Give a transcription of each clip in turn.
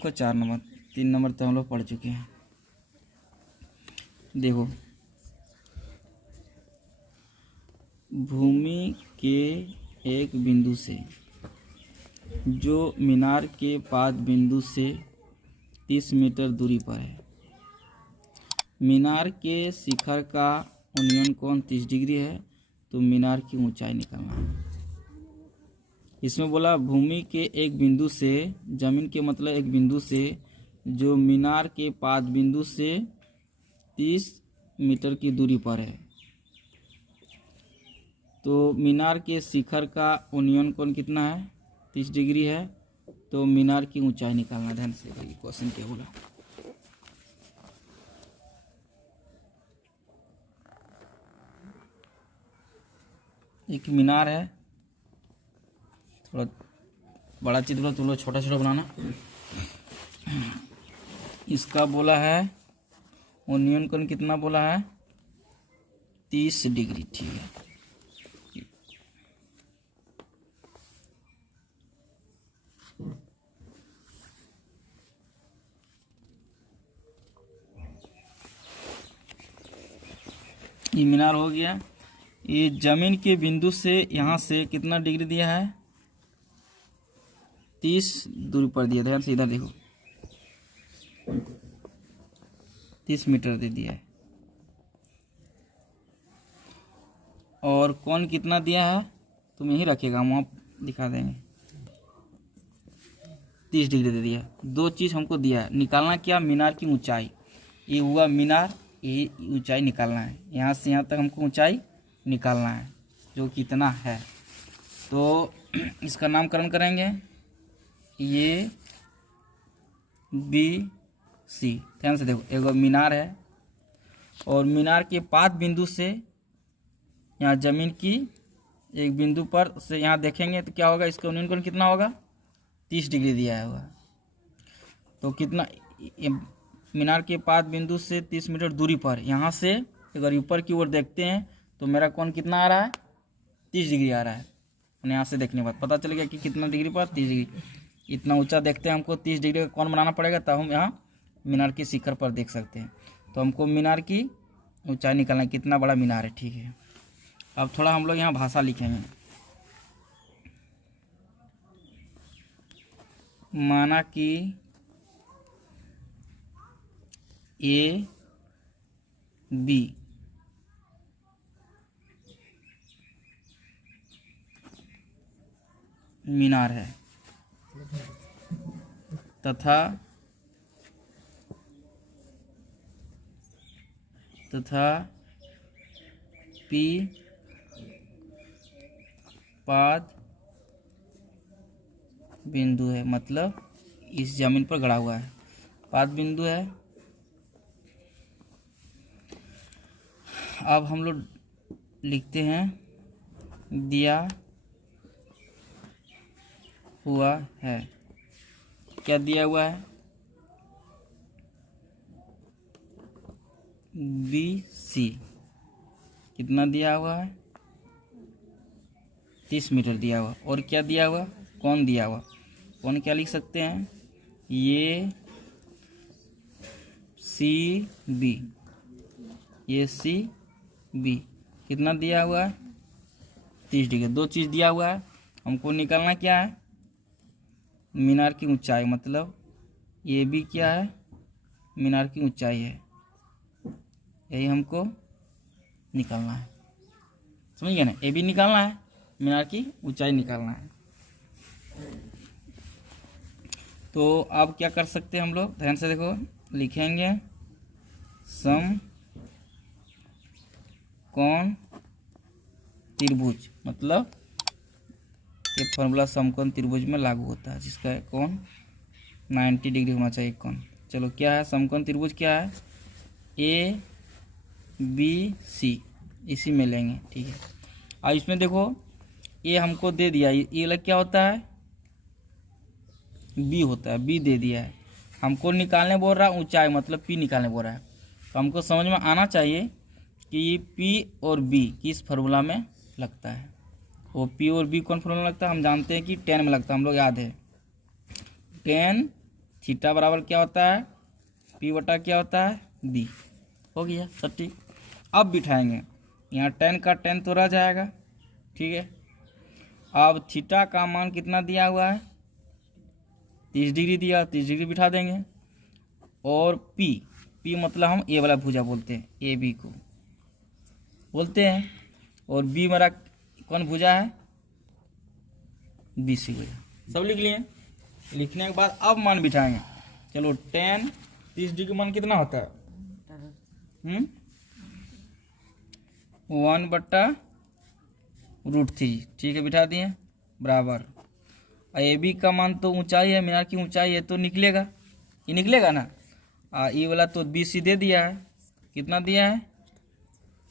देखो 4 number, 3 number तो हम लोग पढ़ चुके हैं। देखो भूमि के एक बिंदु से जो मीनार के पाद बिंदु से 30 मीटर दूरी पर है, मीनार के शिखर का उन्नयन कोण 30 डिग्री है, तो मीनार की ऊंचाई निकालना है। इसमें बोला भूमि के एक बिंदु से, जमीन के मतलब एक बिंदु से जो मीनार के पाद बिंदु से 30 मीटर की दूरी पर है, तो मीनार के शिखर का उन्नयन कोण कितना है, 30 डिग्री है, तो मीनार की ऊंचाई निकालना। ध्यान से क्वेश्चन क्या बोला। एक मीनार है, थोड़ा बड़ा चित्र बोला, तुम लोग छोटा छोटा बनाना। इसका बोला है उन्नयन कोण कितना बोला है, 30 डिग्री। ठीक है, ये मीनार हो गया। ये जमीन के बिंदु से यहाँ से कितना डिग्री दिया है, 30 दूरी पर दिया। ध्यान से इधर देखो, 30 मीटर दे दिया है। और कोण कितना दिया है, तुम यही रखेगा, हम वहाँ दिखा देंगे। 30 डिग्री दे दिया। दो चीज़ हमको दिया है, निकालना क्या, मीनार की ऊंचाई। ये हुआ मीनार, ये ऊंचाई निकालना है। यहाँ से यहाँ तक हमको ऊंचाई निकालना है, जो कितना है। तो इसका नामकरण करेंगे, ये बी सी। ध्यान से देखो, एक मीनार है और मीनार के पाद बिंदु से यहाँ जमीन की एक बिंदु पर से यहाँ देखेंगे तो क्या होगा, इसका उन्नयन कोण कितना होगा, 30 डिग्री दिया होगा। तो कितना, मीनार के पाद बिंदु से 30 मीटर दूरी पर, यहाँ से अगर ऊपर की ओर देखते हैं तो मेरा कोण कितना आ रहा है, 30 डिग्री आ रहा है। और यहाँ से देखने के बाद पता चल गया कि कितना डिग्री पर, 30 डिग्री। इतना ऊंचा देखते हैं, हमको 30 डिग्री का कोण बनाना पड़ेगा, तब हम यहाँ मीनार के शिखर पर देख सकते हैं। तो हमको मीनार की ऊंचाई निकालना है, कितना बड़ा मीनार है। ठीक है, अब थोड़ा हम लोग यहाँ भाषा लिखेंगे। माना कि ए बी मीनार है तथा पी पाद बिंदु है, मतलब इस जमीन पर गड़ा हुआ है, पाद बिंदु है। अब हम लोग लिखते हैं दिया हुआ है। क्या दिया हुआ है, बी सी कितना दिया हुआ है, 30 मीटर दिया हुआ। और क्या दिया हुआ, कौन दिया हुआ। कौन क्या लिख सकते हैं, ये सी बी, ये सी बी कितना दिया हुआ है, 30 डिग्री। दो चीज़ दिया हुआ है, हमको निकालना क्या है, मीनार की ऊंचाई। मतलब ये भी क्या है, मीनार की ऊंचाई है, यही हमको निकालना है। समझ गए ना, ये भी निकालना है, मीनार की ऊंचाई निकालना है। तो अब क्या कर सकते हैं हम लोग, ध्यान से देखो, लिखेंगे सम कोण त्रिभुज, मतलब ये फॉर्मूला समकोण त्रिभुज में लागू होता है, जिसका कोण 90 डिग्री होना चाहिए कोण। चलो क्या है समकोण त्रिभुज, क्या है, ए बी सी, इसी में लेंगे। ठीक है, अब इसमें देखो ये हमको दे दिया, ये अलग क्या होता है, बी होता है, बी दे दिया है। हमको निकालने बोल रहा है ऊंचाई, मतलब पी निकालने बोल रहा है। तो हमको समझ में आना चाहिए कि ये पी और बी किस फार्मूला में लगता है। वो पी और बी कौन फार्मूला लगता है, हम जानते हैं कि 10 में लगता है, हम लोग याद है 10 थीटा बराबर क्या होता है, पी बटा क्या होता है, बी। हो गया सब ठीक। अब बिठाएंगे, यहाँ टेन का टेन तो रह जाएगा, ठीक है। अब थीटा का मान कितना दिया हुआ है, 30 डिग्री दिया, 30 डिग्री बिठा देंगे। और पी मतलब हम ए वाला भुजा बोलते हैं, ए बी को बोलते हैं। और बी मेरा कौन भुजा है, बी सी भुजा। सब लिख लिए। लिखने के बाद अब मान बिठाएंगे। चलो 30 डिग्री मान कितना होता है, 1/√3, ठीक है, बिठा दिए बराबर। ए बी का मान तो ऊंचाई है, मीनार की ऊंचाई है, तो निकलेगा, ये निकलेगा ना। ये वाला तो बी सी दे दिया है, कितना दिया है,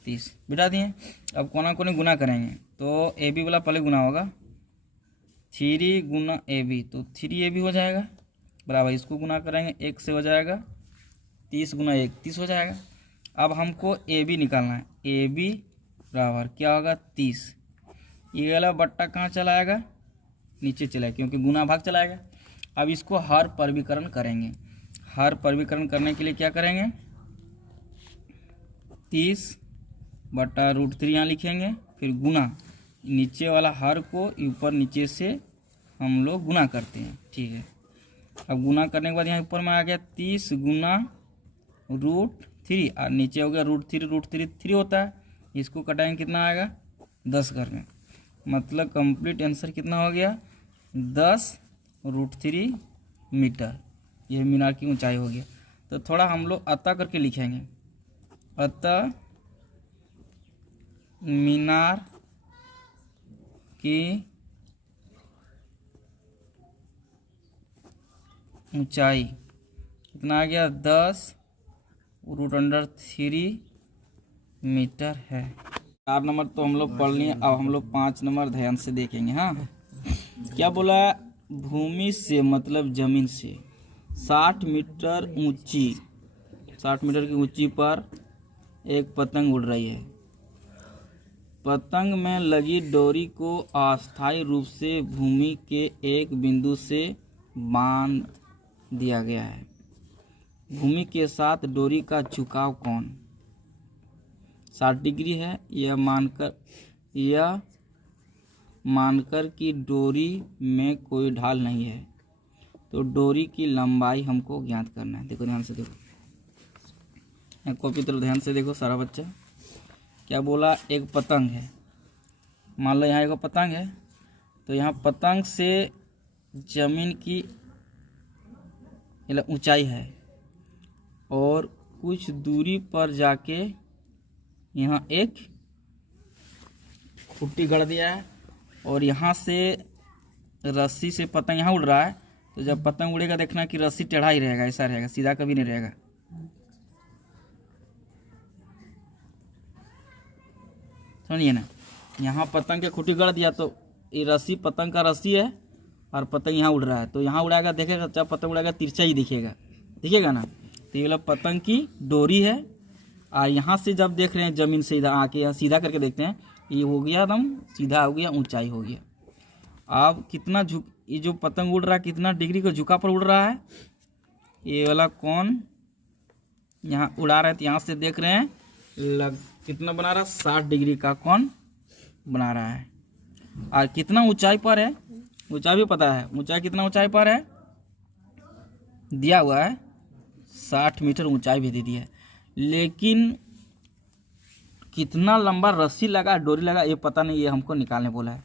30, बिठा दिए। अब कोना कोने गुना करेंगे, तो ए बी वाला पहले गुना होगा, 3 गुना ए बी, तो 3AB हो जाएगा बराबर। इसको गुना करेंगे 1 से हो जाएगा 30 गुना 1, 30 हो जाएगा। अब हमको ए बी निकालना है, ए बी बराबर क्या होगा, 30। ये वाला बट्टा कहाँ चलाएगा, नीचे चलाएगा, क्योंकि गुना भाग चलाएगा। अब इसको हर परिवीकरण करेंगे। हर परिवीकरण करने के लिए क्या करेंगे, 30/√3 यहाँ लिखेंगे, फिर गुना, नीचे वाला हर को ऊपर नीचे से हम लोग गुना करते हैं, ठीक है। अब गुना करने के बाद यहाँ ऊपर में आ गया 30 गुना √3, और नीचे हो गया √3, 3 होता है, इसको कटाएंगे कितना आएगा, 10 करके, मतलब कंप्लीट आंसर कितना हो गया, 10√3 मीटर। यह मीनार की ऊंचाई हो गया। तो थोड़ा हम लोग अतः करके लिखेंगे, अतः मीनार की ऊंचाई कितना आ गया, 10√3 मीटर है। 4 नंबर तो हम लोग पढ़ लिए। अब हम लोग 5 नंबर ध्यान से देखेंगे। हाँ, क्या बोला, भूमि से मतलब जमीन से 60 मीटर ऊंची, 60 मीटर की ऊंची पर एक पतंग उड़ रही है। पतंग में लगी डोरी को अस्थायी रूप से भूमि के एक बिंदु से बांध दिया गया है। भूमि के साथ डोरी का झुकाव कोण 60 डिग्री है। यह मानकर कि डोरी में कोई ढाल नहीं है, तो डोरी की लंबाई हमको ज्ञात करना है। देखो ध्यान से देखो, कॉपी तरफ ध्यान से देखो सारा बच्चा। क्या बोला, एक पतंग है, मान लो यहाँ एक पतंग है, तो यहाँ पतंग से जमीन की ऊंचाई है, और कुछ दूरी पर जाके यहाँ एक खुट्टी गड़ दिया है, और यहाँ से रस्सी से पतंग यहाँ उड़ रहा है। तो जब पतंग उड़ेगा देखना कि रस्सी टेढ़ा ही रहेगा, ऐसा रहेगा, सीधा कभी नहीं रहेगा। समझिए ना, यहाँ पतंग के खुट्टी गड़ दिया, तो ये रस्सी पतंग का रस्सी है, और पतंग यहाँ उड़ रहा है, तो यहाँ उड़ाएगा, देखेगा जब पतंग उड़ाएगा तिरछा ही दिखेगा ना। तो ये वाला पतंग की डोरी है, और यहाँ से जब देख रहे हैं जमीन से इधर आके यहाँ सीधा करके देखते हैं, ये हो गया एकदम सीधा हो गया, ऊंचाई हो गया। अब कितना ये जो पतंग उड़ रहा है कितना डिग्री को झुका पर उड़ रहा है, ये वाला कौन यहाँ उड़ा रहा है, तो यहाँ से देख रहे हैं कितना बना रहा है, 60 डिग्री का कौन बना रहा है। और कितना ऊंचाई पर है, ऊंचाई भी पता है, ऊंचाई कितना ऊंचाई पर है दिया हुआ है, 60 मीटर ऊंचाई भी दे दी है। लेकिन कितना लंबा रस्सी लगा, डोरी लगा, ये पता नहीं, ये हमको निकालने बोला है।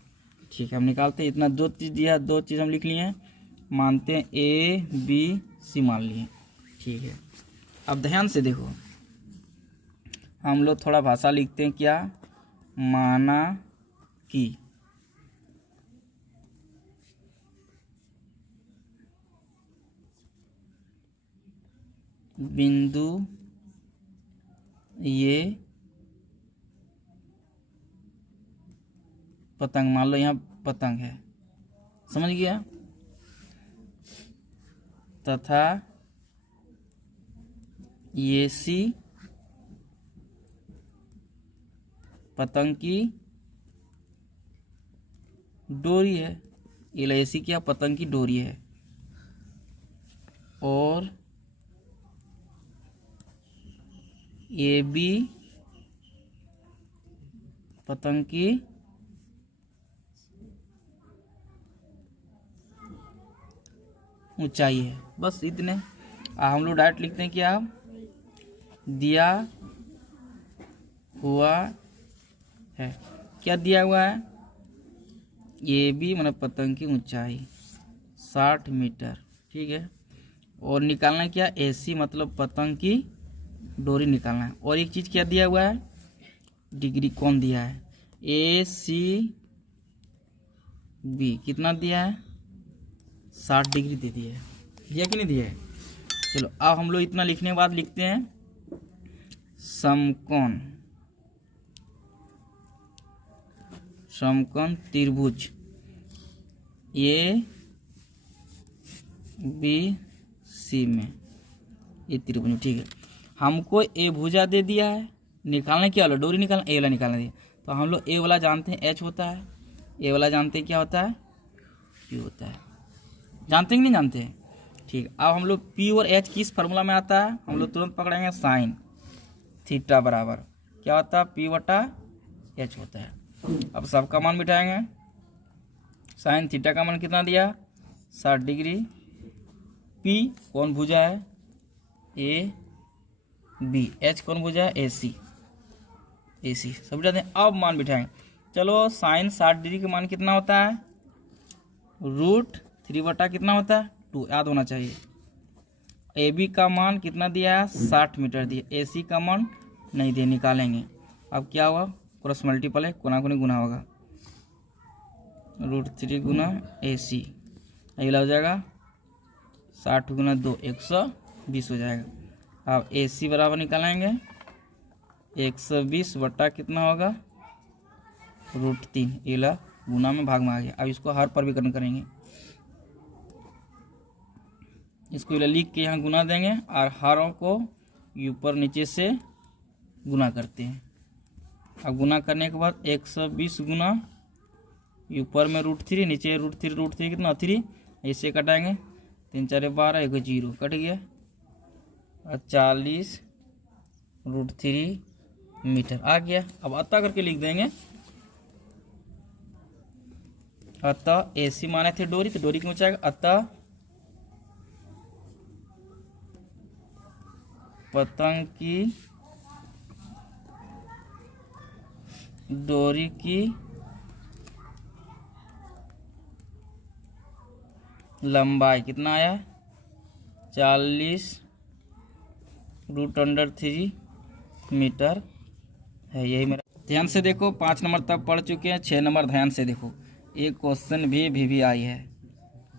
ठीक है, हम निकालते हैं। इतना 2 चीज़ दिया है, 2 चीज़ हम लिख लिए हैं, मानते हैं ABC मान लिए। ठीक है, अब ध्यान से देखो, हम लोग थोड़ा भाषा लिखते हैं, क्या, माना कि बिंदु ये पतंग, मान लो यहाँ पतंग है, समझ गया, तथा ये सी पतंग की डोरी है। ये ऐसी क्या, पतंग की डोरी है, और AB पतंग की ऊंचाई है। बस इतने। हम लोग डायरेक्ट लिखते हैं कि आप दिया हुआ है। क्या दिया हुआ है? AB मतलब पतंग की ऊंचाई 60 मीटर, ठीक है। और निकालना है क्या? AC मतलब पतंग की डोरी निकालना है। और एक चीज़ क्या दिया हुआ है? डिग्री कोण दिया है। ACB कितना दिया है? 60 डिग्री दे दिया है। दिया कि नहीं दिया है? चलो अब हम लोग इतना लिखने के बाद लिखते हैं समकोण। समकोण त्रिभुज ABC में, ये त्रिभुज, ठीक है। हमको ए भुजा दे दिया है, निकालना क्या वाला? डोरी निकालना, ए वाला निकालना दिया। तो हम लोग ए वाला जानते हैं H होता है, ए वाला जानते हैं क्या होता है? P होता है। जानते हैं कि नहीं जानते हैं? ठीक। अब हम लोग P और H किस फार्मूला में आता है? हम लोग तुरंत पकड़ेंगे साइन थीटा बराबर क्या होता है? P/H होता है। अब सबका मान बिठाएंगे। साइन थीटा का मान कितना दिया? 60 डिग्री। P कौन भुजा है? AB। H कौन भुजा है? AC। सब जाते हैं। अब मान बिठाएंगे। चलो साइन 60 डिग्री का मान कितना होता है? √3 कितना होता है? 2, याद होना चाहिए। AB का मान कितना दिया है? 60 मीटर दिया। AC का मान नहीं दिया, निकालेंगे। अब क्या हुआ? क्रॉस मल्टीपल है, कोना कोनी गुना होगा। √3 गुना AC, अगला हो जाएगा 60 गुना 2, 120 हो जाएगा। अब AC बराबर निकालेंगे 120 बटा कितना होगा? √3, इला गुना में भाग में आ गया। अब इसको हर पर विकर्ण करेंगे। इसको इला लिख के यहाँ गुना देंगे और हरों को ऊपर नीचे से गुना करते हैं। अब गुना करने के बाद 120 गुना ऊपर में √3, नीचे √3 कितना? 3, ऐसे कटाएंगे। 3 4 12, 1 0 कट गया। और 40 √3 मीटर आ गया। अब अतः करके लिख देंगे। अतः AC माने थे डोरी, तो डोरी की ऊंचाई अतः पतंग की डोरी की लंबाई कितना आया? 40 √3 मीटर है। यही मेरा। ध्यान से देखो, 5 नंबर तक पढ़ चुके हैं। 6 नंबर ध्यान से देखो। एक क्वेश्चन भी आई है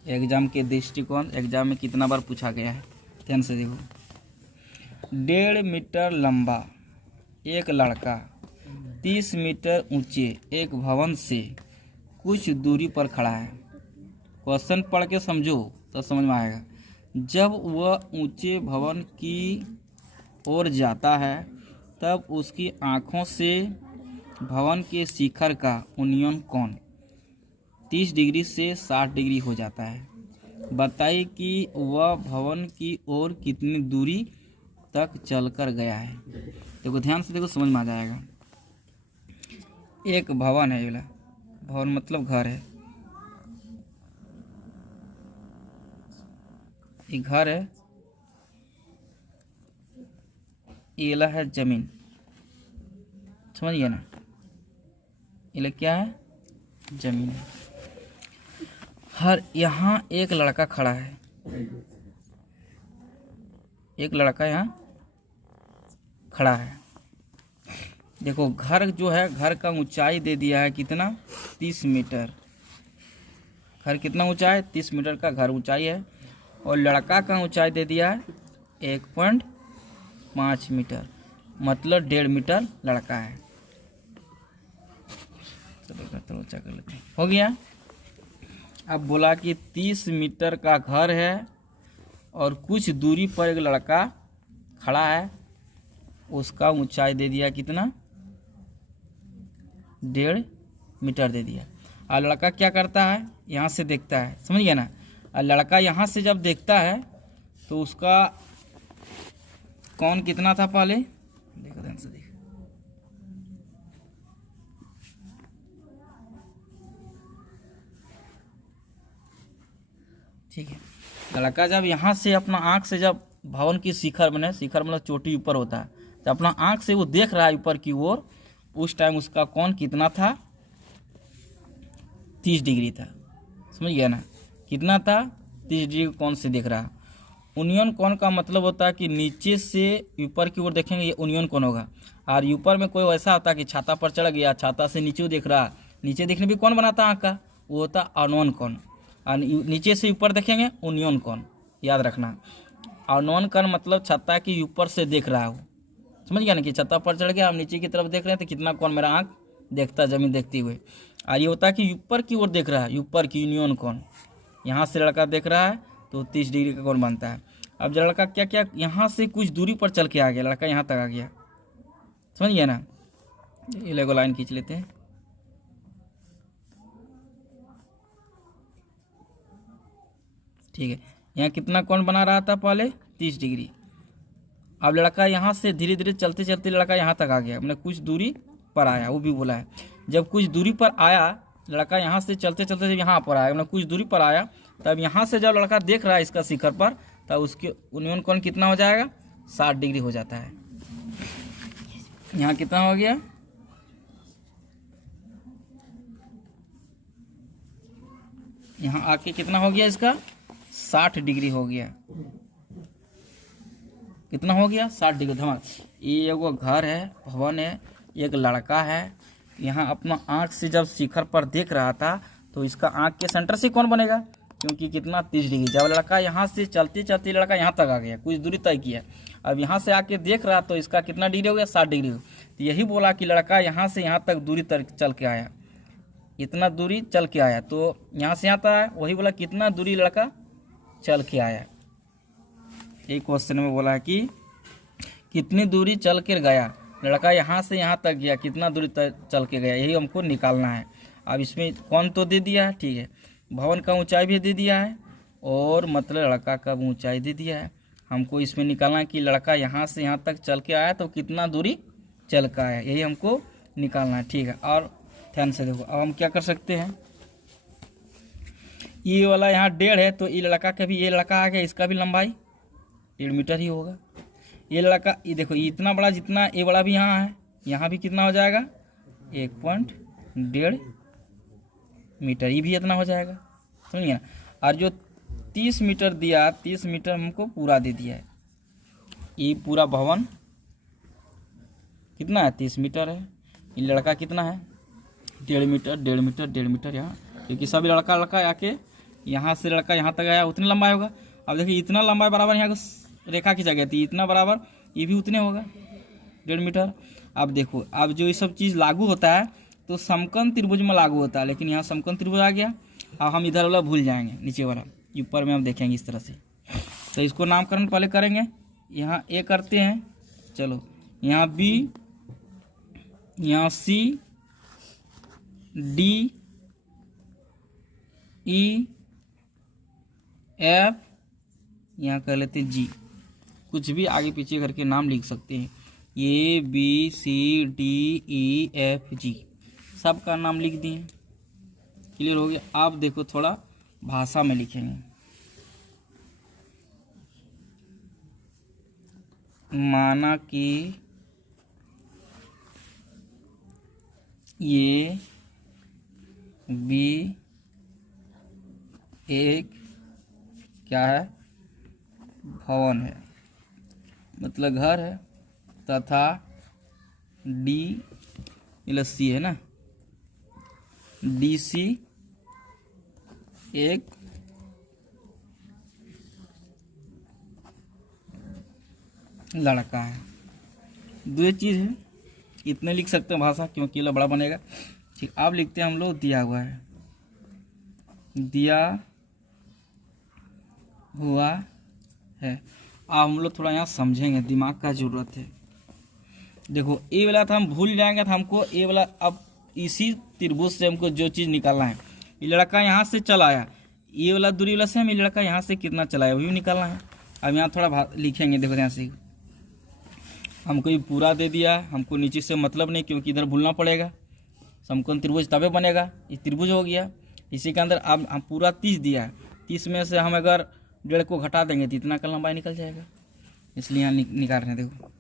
एग्जाम के दृष्टिकोण। एग्जाम में कितना बार पूछा गया है, ध्यान से देखो। 1.5 मीटर लंबा एक लड़का 30 मीटर ऊंचे एक भवन से कुछ दूरी पर खड़ा है। क्वेश्चन पढ़ के समझो तो समझ में आएगा। जब वह ऊंचे भवन की ओर जाता है तब उसकी आँखों से भवन के शिखर का उन्नयन कोण 30 डिग्री से 60 डिग्री हो जाता है। बताइए कि वह भवन की ओर कितनी दूरी तक चलकर गया है। देखो ध्यान से देखो, समझ में आ जाएगा। एक भवन है, ये वाला भवन मतलब घर है। एक घर है, ये वाला है जमीन, समझ गया ना? ये क्या है? जमीन है। हर यहाँ एक लड़का खड़ा है, एक लड़का यहाँ खड़ा है। देखो घर जो है, घर का ऊंचाई दे दिया है कितना? 30 मीटर। घर कितना ऊंचा है? 30 मीटर का घर ऊंचाई है। और लड़का का ऊंचाई दे दिया है 1.5 मीटर, मतलब 1.5 मीटर लड़का है। चलो तो ऊंचा कर लेते हैं। हो गया। अब बोला कि 30 मीटर का घर है और कुछ दूरी पर एक लड़का खड़ा है, उसका ऊंचाई दे दिया कितना? 1.5 मीटर दे दिया। और लड़का क्या करता है? यहाँ से देखता है, समझ गया ना? और लड़का यहाँ से जब देखता है तो उसका कौन कितना था पहले, देखो ध्यान से देखो, ठीक है। लड़का जब यहाँ से अपना आँख से, जब भवन की शिखर मतलब चोटी ऊपर होता है, जब अपना आँख से वो देख रहा है ऊपर की ओर, उस टाइम उसका कोण कितना था, 30 डिग्री था। समझ गया ना, कितना था, 30 डिग्री कोण से देख रहा है। यूनियन कोण का मतलब होता है कि नीचे से ऊपर की ओर देखेंगे, ये यूनियन कोण होगा। और ऊपर में कोई वैसा होता है कि छाता पर चढ़ गया, छाता से नीचे देख रहा, नीचे देखने भी कौन बनाता है आँख का, वो होता है अनोन कोण। और नीचे से ऊपर देखेंगे यूनियन कोण, याद रखना। अनोन कोण मतलब छत्ता के ऊपर से देख रहा हो, समझ गया ना, कि छत्ता पर चढ़ गया, हम नीचे की तरफ देख रहे हैं तो कितना कोण मेरा आँख देखता है जमीन देखते हुए। और ये होता है कि ऊपर की ओर देख रहा है, ऊपर की यूनियन कोण, यहाँ से लड़का देख रहा है तो 30 डिग्री का कोण बनता है। अब जब लड़का क्या क्या यहाँ से कुछ दूरी पर चल के आ गया, लड़का यहाँ तक आ गया, समझ गया ना, ये लेगो लाइन खींच लेते हैं। ठीक है, यहाँ कितना कोण बना रहा था पहले, 30 डिग्री। अब लड़का यहाँ से धीरे धीरे चलते चलते लड़का यहाँ तक आ गया, मतलब कुछ दूरी पर आया, वो भी बोला है। जब कुछ दूरी पर आया लड़का, यहाँ से चलते चलते जब यहाँ पर आया, मतलब कुछ दूरी पर आया, तब यहाँ से जब लड़का देख रहा है इसका शिखर पर, तब उसके यूनियन कोण कितना हो जाएगा, 60 डिग्री हो जाता है। यहाँ कितना हो गया, यहाँ आके कितना हो गया इसका, 60 डिग्री हो गया। कितना हो गया, 60 डिग्री। धमाक, ये एगो घर है, भवन है, एक लड़का है, यहाँ अपना आँख से जब शिखर पर देख रहा था तो इसका आँख के सेंटर से कौन बनेगा, क्योंकि कितना, 30 डिग्री। जब लड़का यहाँ से चलते चलते लड़का यहाँ तक आ गया, कुछ दूरी तय किया, अब यहाँ से आके देख रहा तो इसका कितना डिग्री हो गया, 60 डिग्री। तो यही बोला कि लड़का यहाँ से यहाँ तक दूरी तक चल के आया, इतना दूरी चल के आया, तो यहाँ से यहाँ तक आया, वही बोला कितना दूरी लड़का चल के आया। एक क्वेश्चन में बोला है कि कितनी दूरी चल कर गया लड़का, यहाँ से यहाँ तक गया, कितना दूरी चल के गया, यही हमको निकालना है। अब इसमें कौन तो दे दिया है, ठीक है, भवन का ऊंचाई भी दे दिया है, और मतलब लड़का का ऊंचाई दे दिया है। हमको इसमें निकालना है कि लड़का यहाँ से यहाँ तक चल के आया तो कितना दूरी चल के आया, यही हमको निकालना है, ठीक है। और ध्यान से देखो, अब हम क्या कर सकते हैं, ये वाला यहाँ 1.5 है, तो ये लड़का का भी, ये लड़का आ गया, इसका भी लंबाई 1.5 मीटर ही होगा। ये लड़का, ये देखो, ये इतना बड़ा, जितना ये बड़ा भी यहाँ है, यहाँ भी कितना हो जाएगा, 1.5 मीटर, ये भी इतना हो जाएगा, समझिए ना। और जो 30 मीटर दिया, 30 मीटर हमको पूरा दे दिया है। ये पूरा भवन कितना है, 30 मीटर है। ये लड़का कितना है, 1.5 मीटर, 1.5 मीटर, 1.5 मीटर यहाँ, क्योंकि सभी लड़का आके यहाँ से लड़का यहाँ तक आया, उतनी लंबाई होगा। अब देखिए, इतना लंबाई बराबर यहाँ को रेखा खींचा गया थी, इतना बराबर ये भी उतने होगा, 1.5 मीटर। अब देखो, अब जो ये सब चीज़ लागू होता है तो समकोण त्रिभुज में लागू होता है, लेकिन यहाँ समकोण त्रिभुज आ गया। अब हम इधर वाला भूल जाएंगे, नीचे वाला ऊपर में हम देखेंगे इस तरह से। तो इसको नामकरण पहले करेंगे, यहाँ ए करते हैं, चलो, यहाँ बी, यहाँ सी, डी, ई, एफ, यहाँ कर लेते हैं जी, कुछ भी आगे पीछे करके नाम लिख सकते हैं। A B C D E F G, सबका नाम लिख दिए, क्लियर हो गया। आप देखो, थोड़ा भाषा में लिखेंगे, माना कि ये बी एक क्या है, भवन है, मतलब घर है, तथा डी सी है ना, डी सी एक लड़का है। दो चीज़ है, इतने लिख सकते हैं भाषा, क्योंकि ये बड़ा बनेगा, ठीक। अब लिखते हैं हम लोग, दिया हुआ है, दिया हुआ है। अब हम लोग थोड़ा यहाँ समझेंगे, दिमाग का जरूरत है। देखो, ए वाला था, हम भूल जाएंगे तो हमको ए वाला, अब इसी त्रिभुज से हमको जो चीज़ निकालना है, ये लड़का यहाँ से चला आया, ये वाला दूरी वाला से हम ये लड़का यहाँ से कितना चलाया, वही निकालना है। अब यहाँ थोड़ा लिखेंगे, देखो ध्यान से। हमको ये पूरा दे दिया है, हमको नीचे से मतलब नहीं, क्योंकि इधर भूलना पड़ेगा। समकोण त्रिभुज तबे बनेगा, ये त्रिभुज हो गया। इसी के अंदर अब हम पूरा 30 दिया है, 30 में से हम अगर 1.5 को घटा देंगे तो इतना का लंबाई निकल जाएगा, इसलिए यहाँ निकाल रहे हैं। देखो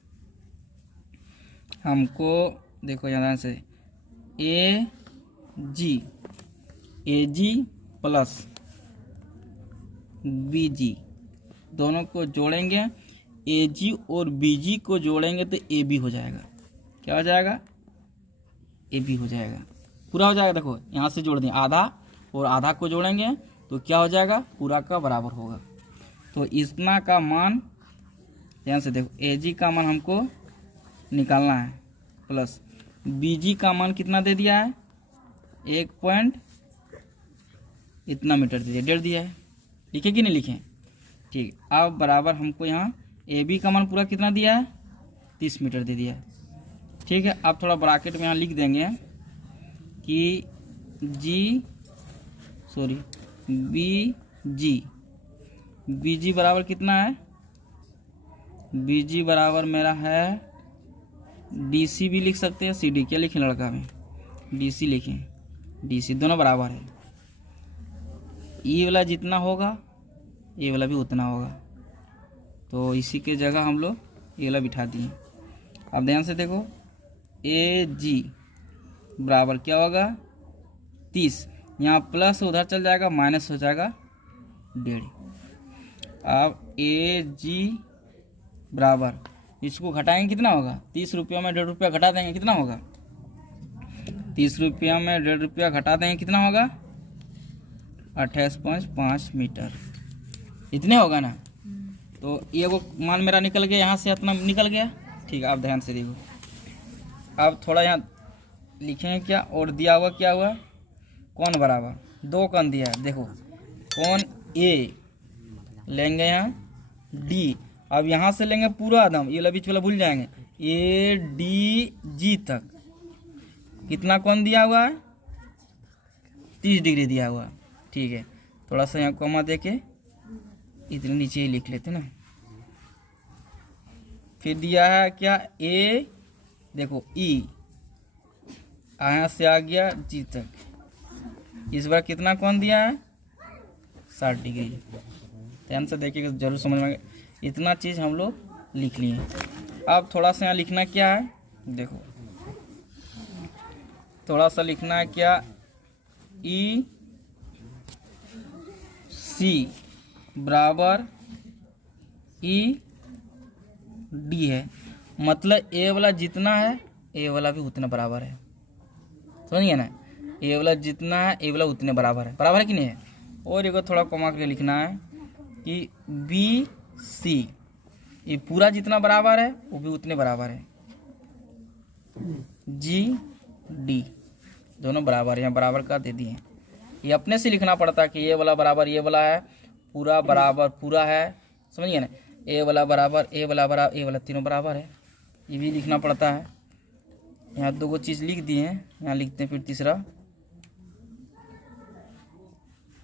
हमको, देखो यहाँ से ए जी प्लस बी जी दोनों को जोड़ेंगे, ए जी और बी जी को जोड़ेंगे तो ए बी हो जाएगा। क्या हो जाएगा? ए बी हो जाएगा, पूरा हो जाएगा। देखो यहाँ से जोड़ दें, आधा और आधा को जोड़ेंगे तो क्या हो जाएगा? पूरा का बराबर होगा। तो इतना का मान, ध्यान से देखो, ए जी का मान हमको निकालना है, प्लस बी जी का मान कितना दे दिया है? 1 पॉइंट इतना मीटर दे दिया, 1.5 दिया है। लिखे कि नहीं लिखे? ठीक। अब बराबर हमको यहाँ ए बी का मान पूरा कितना दिया है? 30 मीटर दे दिया है। ठीक है। अब थोड़ा ब्रैकेट में यहाँ लिख देंगे कि बी जी बराबर कितना है? बी जी बराबर मेरा है, डी सी भी लिख सकते हैं, सी डी, क्या लिखें लड़का में? डी सी लिखें, डी सी दोनों बराबर है। ई वाला जितना होगा ये वाला भी उतना होगा, तो इसी के जगह हम लोग ये वाला बिठा दिए। अब ध्यान से देखो, ए जी बराबर क्या होगा? 30, यहाँ प्लस उधर चल जाएगा, माइनस हो जाएगा 1.5। अब ए जी बराबर, इसको घटाएंगे कितना होगा? 30 रुपया में 1.5 रुपया घटा देंगे, कितना होगा? 30 रुपया में 1.5 रुपया घटा देंगे, कितना होगा? 28.5 मीटर, इतने होगा ना। तो ये वो मान मेरा निकल गया, यहाँ से अपना निकल गया। ठीक है। आप ध्यान से देखो, अब थोड़ा यहाँ लिखेंगे क्या, और दिया हुआ क्या हुआ? कोण बराबर 2 कोण दिया है। देखो कोण ए लेंगे, यहाँ डी, अब यहाँ से लेंगे पूरा एकदम, ये वाला बीच वाला भूल जाएंगे, ए डी जी तक कितना कोण दिया हुआ है? 30 डिग्री दिया हुआ है। ठीक है। थोड़ा सा यहाँ कॉमा देके इतने नीचे ही लिख लेते ना। फिर दिया है क्या? ए, देखो ई, यहाँ से आ गया जी तक, इस बार कितना कोण दिया है? 60 डिग्री। ध्यान से देखिएगा, जरूर समझ में आएगा। इतना चीज़ हम लोग लिख लिए। अब थोड़ा सा यहाँ लिखना क्या है? देखो थोड़ा सा लिखना है क्या? ई सी बराबर ई डी है, मतलब ए वाला जितना है ए वाला भी उतना बराबर है, समझिए ना। ए वाला जितना है ए वाला उतने बराबर है, बराबर है कि नहीं है? और एक थोड़ा कमा के लिखना है कि बी सी, ये पूरा जितना बराबर है वो भी उतने बराबर है, जी डी दोनों बराबर, यहाँ बराबर का दे दिए। ये अपने से लिखना पड़ता है कि ये वाला बराबर ये वाला है, पूरा बराबर पूरा है, समझिए ना। ए वाला बराबर ए वाला बराबर ए वाला, तीनों बराबर है, ये भी लिखना पड़ता है। यहाँ 2 चीज़ लिख दिए हैं, यहाँ लिखते हैं फिर तीसरा,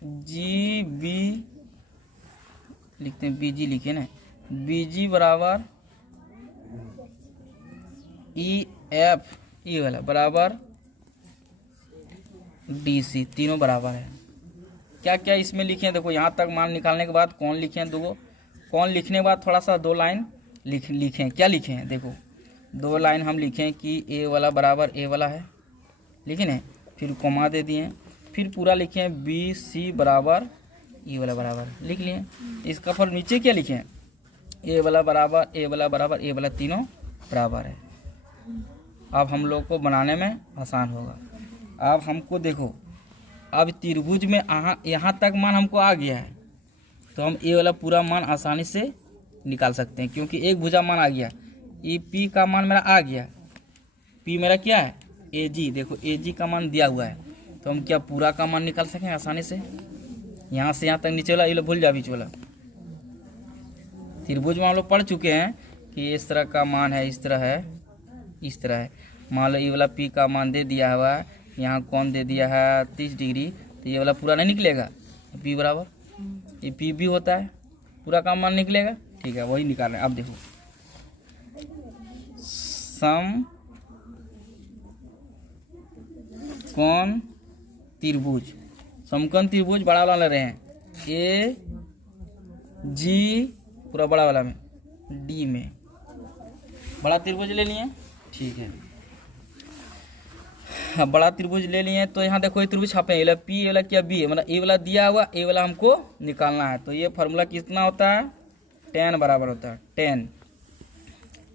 जी बी लिखते हैं, बी जी लिखे ना, बी जी बराबर ई एफ, ई वाला बराबर डी सी, तीनों बराबर है। क्या क्या इसमें लिखे हैं? देखो यहाँ तक मान निकालने के बाद कौन लिखे हैं? 2 कौन लिखने के बाद थोड़ा सा 2 लाइन लिखें। क्या लिखे हैं? देखो 2 लाइन हम लिखें कि ए वाला बराबर ए वाला है, लिखे ना, फिर कोमा दे दिए, फिर पूरा लिखें बी सी बराबर ई वाला बराबर, लिख लिए। इसका फिर नीचे क्या लिखें? ए वाला बराबर ए वाला बराबर ए वाला, तीनों बराबर है। अब हम लोग को बनाने में आसान होगा। अब हमको देखो, अब त्रिभुज में यहाँ तक मान हमको आ गया है, तो हम ए वाला पूरा मान आसानी से निकाल सकते हैं, क्योंकि एक भुजा मान आ गया। ये पी का मान मेरा आ गया, पी मेरा क्या है? ए जी। देखो ए जी का मान दिया हुआ है, तो हम क्या पूरा का मान निकाल सकें आसानी से। यहाँ से यहाँ तक नीचे वाला ये भूल जा, बीच वाला। त्रिभुज में हम लोग पढ़ चुके हैं कि इस तरह का मान है, इस तरह है, इस तरह है। मान लो ये वाला पी का मान दे दिया हुआ है, यहाँ कौन दे दिया है 30 डिग्री, तो ये वाला पूरा नहीं निकलेगा, पी बराबर, ये पी भी होता है, पूरा का मान निकलेगा। ठीक है, वही निकाल रहे हैं। अब देखो सम कौन त्रिभुज, समकोण त्रिभुज बड़ा वाला ले रहे हैं, ए जी पूरा बड़ा वाला में, डी में बड़ा त्रिभुज ले लिए। ठीक है, हाँ बड़ा त्रिभुज ले लिए। तो यहाँ देखो ये त्रिभुज छापे, ये वाला पी, ये वाला क्या बी है, मतलब ए वाला दिया हुआ, ए वाला हमको निकालना है। तो ये फार्मूला कितना होता है, tan बराबर होता है tan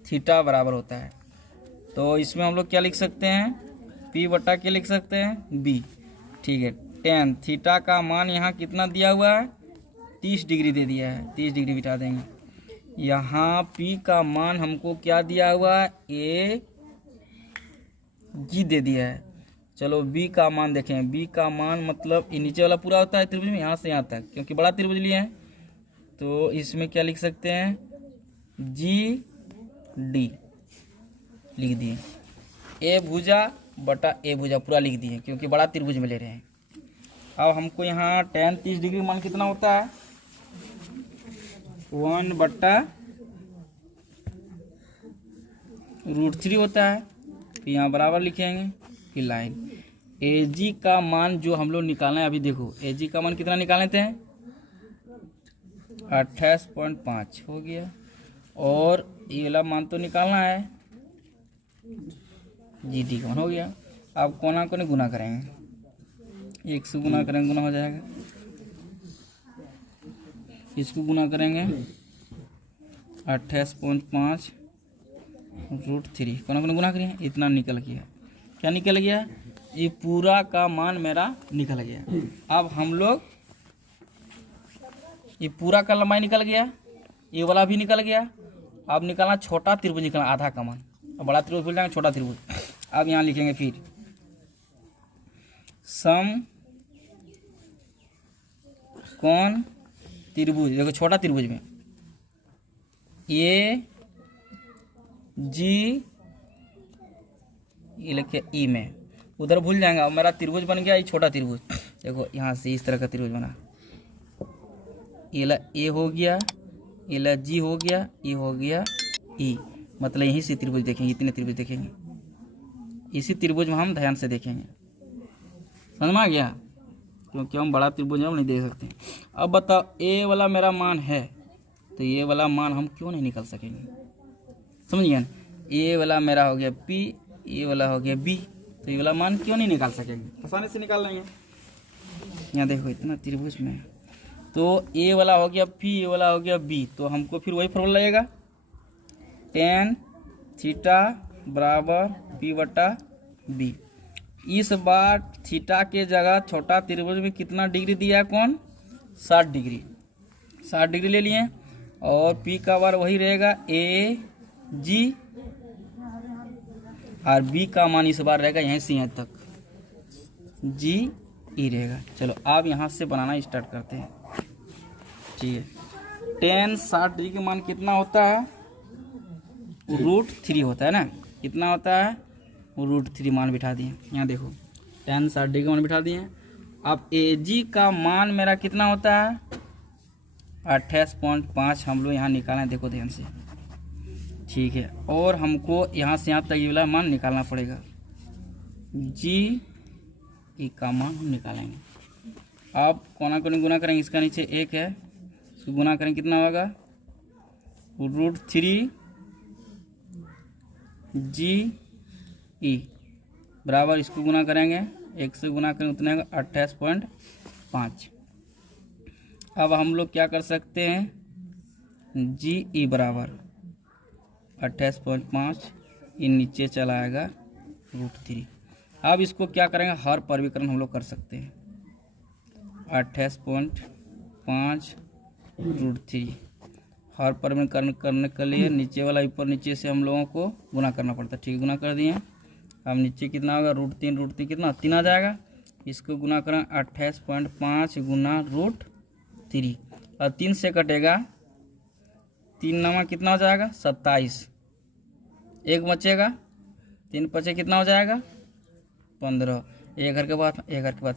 थीटा बराबर होता है। तो इसमें हम लोग क्या लिख सकते हैं, p बटा के लिख सकते हैं b। ठीक है, tan थीटा का मान यहाँ कितना दिया हुआ है, 30 डिग्री दे दिया है, 30 डिग्री बिठा देंगे। यहाँ p का मान हमको क्या दिया हुआ है, a g दे दिया है। चलो b का मान देखें, b का मान मतलब ये नीचे वाला पूरा होता है त्रिभुज में, यहाँ से यहाँ तक, क्योंकि बड़ा त्रिभुज लिए हैं। तो इसमें क्या लिख सकते हैं, जी डी लिख दिए, ए भुजा बटा ए भुजा पूरा लिख दिए, क्योंकि बड़ा त्रिभुज में ले रहे हैं। अब हमको यहाँ tan 30 डिग्री मान कितना होता है, 1 बटा √3 होता है। फिर यहाँ बराबर लिखेंगे, फिर लाइन ए जी का मान जो हम लोग निकालना है, अभी देखो ए जी का मान कितना निकाल लेते हैं, 28.5 हो गया। और ये वाला मान तो निकालना है, जी डी का मान हो गया। अब कोना को नहीं गुना करेंगे, 1 से गुना करेंगे, गुना हो जाएगा। इसको गुना करेंगे 28.5 √3, कोना को गुना करेंगे, इतना निकल गया। क्या निकल गया, ये पूरा का मान मेरा निकल गया। अब हम लोग ये पूरा का लंबाई निकल गया, ये वाला भी निकल गया। अब निकालना छोटा त्रिभुज, निकालना आधा का मान। अब बड़ा त्रिभुज भूल जाएंगे, छोटा त्रिभुज। अब यहाँ लिखेंगे फिर सम कौन त्रिभुज, देखो छोटा त्रिभुज में ए जी, ये लिखे ई में, उधर भूल जाएंगे। अब मेरा त्रिभुज बन गया, ये छोटा त्रिभुज। देखो यहाँ से इस तरह का त्रिभुज बना, ये ए हो गया, ये जी हो गया, ये हो गया ई, मतलब यहीं से त्रिभुज देखेंगे, इतने त्रिभुज देखेंगे, इसी त्रिभुज में हम ध्यान से देखेंगे। समझ में आ गया, क्योंकि हम बड़ा त्रिभुज हम नहीं देख सकते। अब बताओ ए वाला मेरा मान है, तो ये वाला मान हम क्यों नहीं निकाल सकेंगे, समझिए ना। ए वाला मेरा हो गया P, ये वाला हो गया B, तो ये वाला मान क्यों नहीं निकाल सकेंगे, आसानी से निकाल लेंगे। यहाँ देखो इतना त्रिभुज में, तो ए वाला हो गया P, ये वाला हो गया B, तो हमको फिर वही फॉर्मूला लगेगा, tan थीटा बराबर P बटा B। इस बार थीटा के जगह छोटा त्रिभुज में कितना डिग्री दिया है, कौन 60 डिग्री, 60 डिग्री ले लिए। और P का बार वही रहेगा A जी, और B का मान इस बार रहेगा यहीं से यहाँ तक जी ई रहेगा। चलो अब यहाँ से बनाना स्टार्ट करते हैं। ठीक है, tan 60 डिग्री का मान कितना होता है, √3 होता है ना, कितना होता है, √3 मान बिठा दिए। यहाँ देखो tan 60 डिग्री का मान बिठा दिए। अब ए जी का मान मेरा कितना होता है, 28.5 हम लोग यहाँ निकालें, देखो ध्यान से। ठीक है, और हमको यहाँ से यहाँ तक ये वाला मान निकालना पड़ेगा, जी ई का मान हम निकालेंगे। अब कोना को गुना करेंगे, इसका नीचे 1 है, इसको गुना करेंगे, कितना होगा, √3 जी ई बराबर, इसको गुना करेंगे 1 से गुना करेंगे, उतना 28.5। अब हम लोग क्या कर सकते हैं, जी ई बराबर 28.5, ये नीचे चला आएगा √3। अब इसको क्या करेंगे, हर परिविकरण हम लोग कर सकते हैं, 28.5 √3 हर परिविकरण करने के लिए नीचे वाला ऊपर नीचे से हम लोगों को गुना करना पड़ता है। ठीक है, गुना कर दिए। अब नीचे कितना होगा, √3 कितना 3 आ जाएगा, इसको गुना करें 28.5 गुना √3, और 3 से कटेगा, 3 नवा कितना हो जाएगा 27, 1 बचेगा, 3 बचे कितना हो जाएगा 15, एक घर के बाद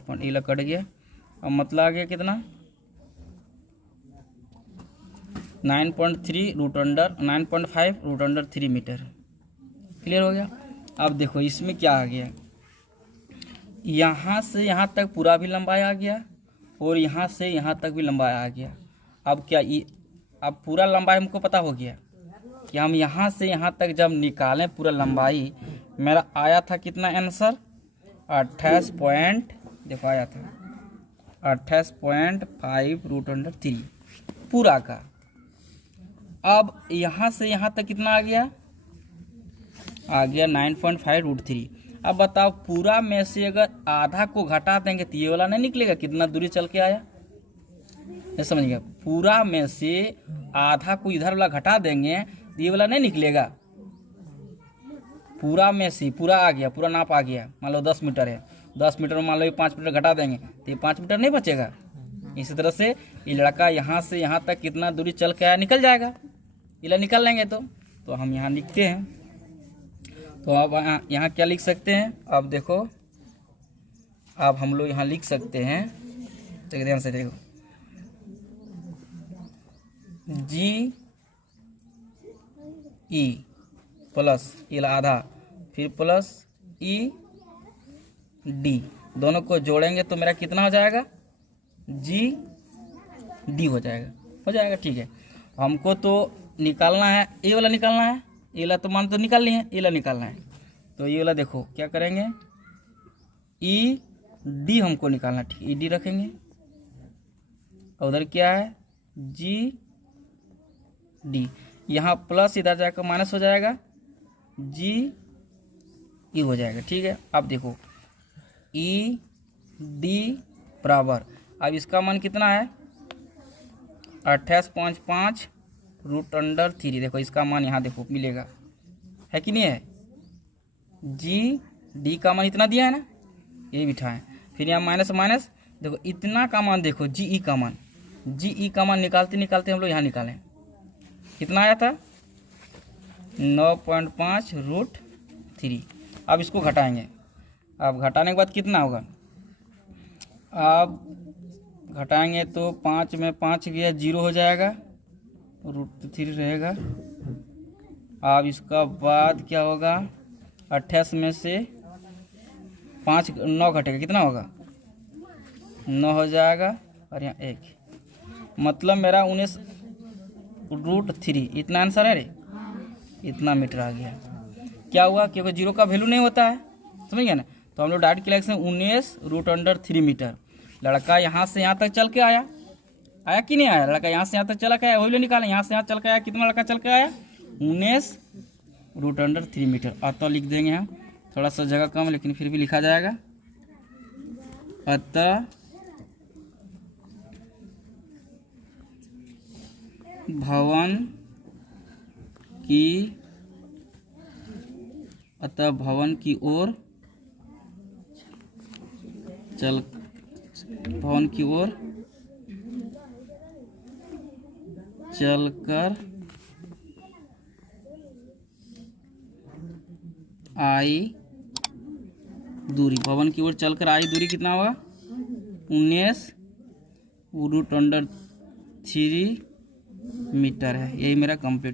5, ये कट गया। अब मतलब आ गया कितना 9.3 root under 9.5 root under 3 metre. Clear हो गया। अब देखो इसमें क्या आ गया, यहाँ से यहाँ तक पूरा भी लंबाई आ गया और यहाँ से यहाँ तक भी लंबाई आ गया। अब क्या ये, अब पूरा लंबाई हमको पता हो गया कि हम यहाँ से यहाँ तक जब निकालें पूरा लंबाई, मेरा आया था कितना आंसर 28 पॉइंट, देखो आया था 28.5 रूट अंडर 3 पूरा का। अब यहाँ से यहाँ तक कितना आ गया 9.5 रूट 3। अब बताओ पूरा में से अगर आधा को घटा देंगे तो ये वाला नहीं निकलेगा, कितना दूरी चल के आया, ये समझ गया। पूरा में से आधा को इधर वाला घटा देंगे तो ये वाला नहीं निकलेगा। पूरा में से पूरा आ गया, पूरा नाप आ गया। मान लो 10 मीटर है, 10 मीटर में मान लो 5 मीटर घटा देंगे तो ये 5 मीटर नहीं बचेगा। इसी तरह से ये लड़का यहाँ से यहाँ तक कितना दूरी चल के आया निकल जाएगा। ये निकल लेंगे तो हम यहाँ लिखते हैं। तो अब यहाँ क्या लिख सकते हैं, अब देखो अब हम लोग यहाँ लिख सकते हैं, देखो ध्यान से देखो, जी ई प्लस ये आधा फिर प्लस ई डी, दोनों को जोड़ेंगे तो मेरा कितना हो जाएगा जी डी हो जाएगा। ठीक है, हमको तो निकालना है ये वाला, निकालना है ये वाला, तो मान तो निकाल लिए, ये वाला निकालना है। तो ये वाला देखो क्या करेंगे, ई डी हमको निकालना है, ठीक, ई डी रखेंगे। उधर क्या है जी डी, यहाँ प्लस इधर जाकर माइनस हो जाएगा, जी ई हो जाएगा। ठीक है, अब देखो ई डी बराबर, अब इसका मान कितना है 28.5 रूट अंडर 3। देखो इसका मान यहाँ देखो मिलेगा, है कि नहीं है। जी डी का मान इतना दिया है ना, ये बिठाएं, फिर यहाँ माइनस माइनस, देखो इतना का मान देखो जी ई का मान, जी ई का मान निकालते निकालते हम लोग यहाँ निकालें, कितना आया था 9.5 रूट 3। अब इसको घटाएंगे, अब घटाने के बाद कितना होगा, अब घटाएंगे तो 5 में 5 गया 0 हो जाएगा, रूट 3 रहेगा। अब इसका बाद क्या होगा, 28 में से 5 9 घटेगा, कितना होगा 9 हो जाएगा, और यहाँ 1, मतलब मेरा 19 रूट 3 इतना आंसर है रे, इतना मीटर आ गया। क्या हुआ, क्योंकि 0 का वैल्यू नहीं होता है, समझ गया ना। तो हम लोग डायरेक्ट लिख सकते हैं 19 रूट अंडर 3 मीटर। लड़का यहाँ से यहाँ तक चल के आया कि नहीं आया, लड़का यहाँ से यहाँ तक चला के आया, वही लोग निकालें, यहाँ से यहाँ चल के आया, कितना लड़का चल के आया 19 रूट अंडर 3 मीटर। अतः लिख देंगे हम, थोड़ा सा जगह कम लेकिन फिर भी लिखा जाएगा, अतः भवन की ओर चलकर आई दूरी, भवन की ओर चलकर आई दूरी कितना होगा 19 रूट अंडर 3 मीटर है। यही मेरा कंप्लीट